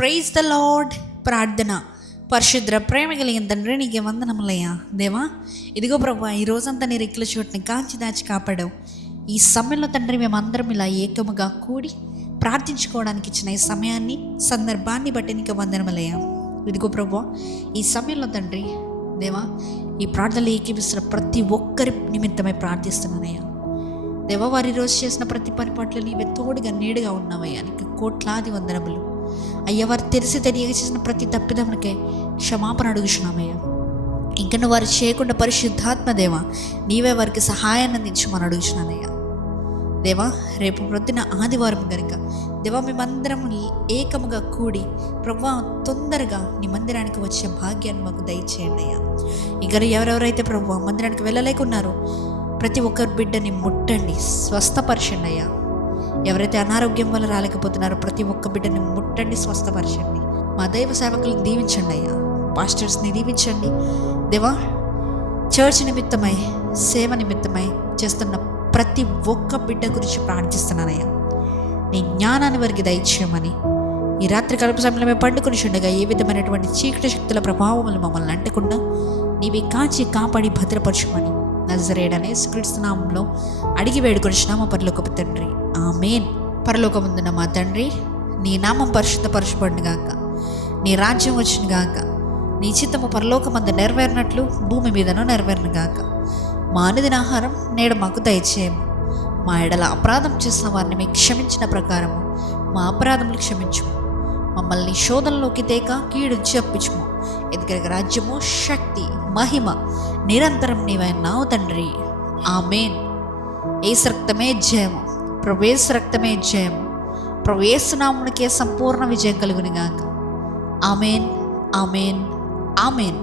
Praise the lord. ప్రార్థన. పరిశుద్ర ప్రేమ కలిగిన తండ్రి, నీకే వందనములయ్యా. దేవా, ఇదిగో ప్రభా, ఈ రోజంతా నీ రెక్కల చోటుని కాచి దాచి కాపాడావు. ఈ సమయంలో తండ్రి, మేమందరం ఇలా ఏకముగా కూడి ప్రార్థించుకోవడానికి ఇచ్చిన ఈ సమయాన్ని, సందర్భాన్ని బట్టి నీకు వందనములయ్యా. ఇదిగో ప్రభా, ఈ సమయంలో తండ్రి దేవా, ఈ ప్రార్థనలు ఏకీపిస్తున్న ప్రతి ఒక్కరి నిమిత్తమై ప్రార్థిస్తున్నానయ్యా. దేవా, వారి రోజు చేసిన ప్రతి పని పట్ల నీవే తోడుగా నీడుగా ఉన్నావయ్యా. నీకు కోట్లాది వందనములు అయ్యా. వారు తెలిసి తెలియక చేసిన ప్రతి తప్పిదములకే క్షమాపణ అడుగుచున్నామయ్యా. ఇంకా వారు చేయకుండా పరిశుద్ధాత్మ దేవా, నీవే వారికి సహాయాన్ని అందించమని అడుగుచున్నానయ్యా. దేవా, రేపు ప్రొద్దున ఆదివారం కనుక దేవా, మేమందరం ఏకముగా కూడి ప్రభా తొందరగా నీ మందిరానికి వచ్చే భాగ్యాన్ని మాకు దయచేయండి అయ్యా. ఇంకా ఎవరెవరైతే ప్రభా మందిరానికి వెళ్ళలేకున్నారో ప్రతి ఒక్కరి బిడ్డని ముట్టండి, స్వస్థపరచండి అయ్యా. ఎవరైతే అనారోగ్యం వల్ల రాలేకపోతున్నారో ప్రతి ఒక్క బిడ్డని ముట్టండి, స్వస్థపరచండి. మా దైవ సేవకులను దీవించండి అయ్యా. పాస్టర్స్ని దీవించండి దేవా. చర్చ్ నిమిత్తమై, సేవ నిమిత్తమై చేస్తున్న ప్రతి ఒక్క బిడ్డ గురించి ప్రార్థిస్తున్నానయ్యా. నీ జ్ఞానాన్ని వారికి దయచేయమని ఈ రాత్రి కలుపు సమయంలో మేము పండుకొని ఉండగా ఏ విధమైనటువంటి చీకటి శక్తుల ప్రభావములు మమ్మల్ని అంటకుండా నీవి కాచి కాపాడి భద్రపరచమని నజరేయుడైన యేసుక్రీస్తు నామములో అడిగి వేడుకొనిచున్నాము పరలోకపు తండ్రి, ఆమేన్. పరలోకమందున్న మా తండ్రి, నీ నామం పరిశుద్ధపరచబడును గాక, నీ రాజ్యం వచ్చును గాక, నీ చిత్తము పరలోకమందు నెరవేరినట్లు భూమి మీదను నెరవేరును గాక. మా అనుదిన ఆహారం నేడు మాకు దయచేయము. మా ఎడల అపరాధం చేసిన వారిని మీకు క్షమించిన ప్రకారము మా అపరాధములు క్షమించుము. మమ్మల్ని శోధనలోకి తేక కీడు చెప్పించుము. ఎందుకంటే రాజ్యము, శక్తి, మహిమ నిరంతరం నీవైనావు తండ్రి, ఆమేన్. యేసు రక్తమే జయము, ప్రభు యేసు రక్తమే జయము. ప్రభు యేసు నామమునకే సంపూర్ణ విజయం కలుగును గాక. ఆమేన్, ఆమేన్, ఆమేన్.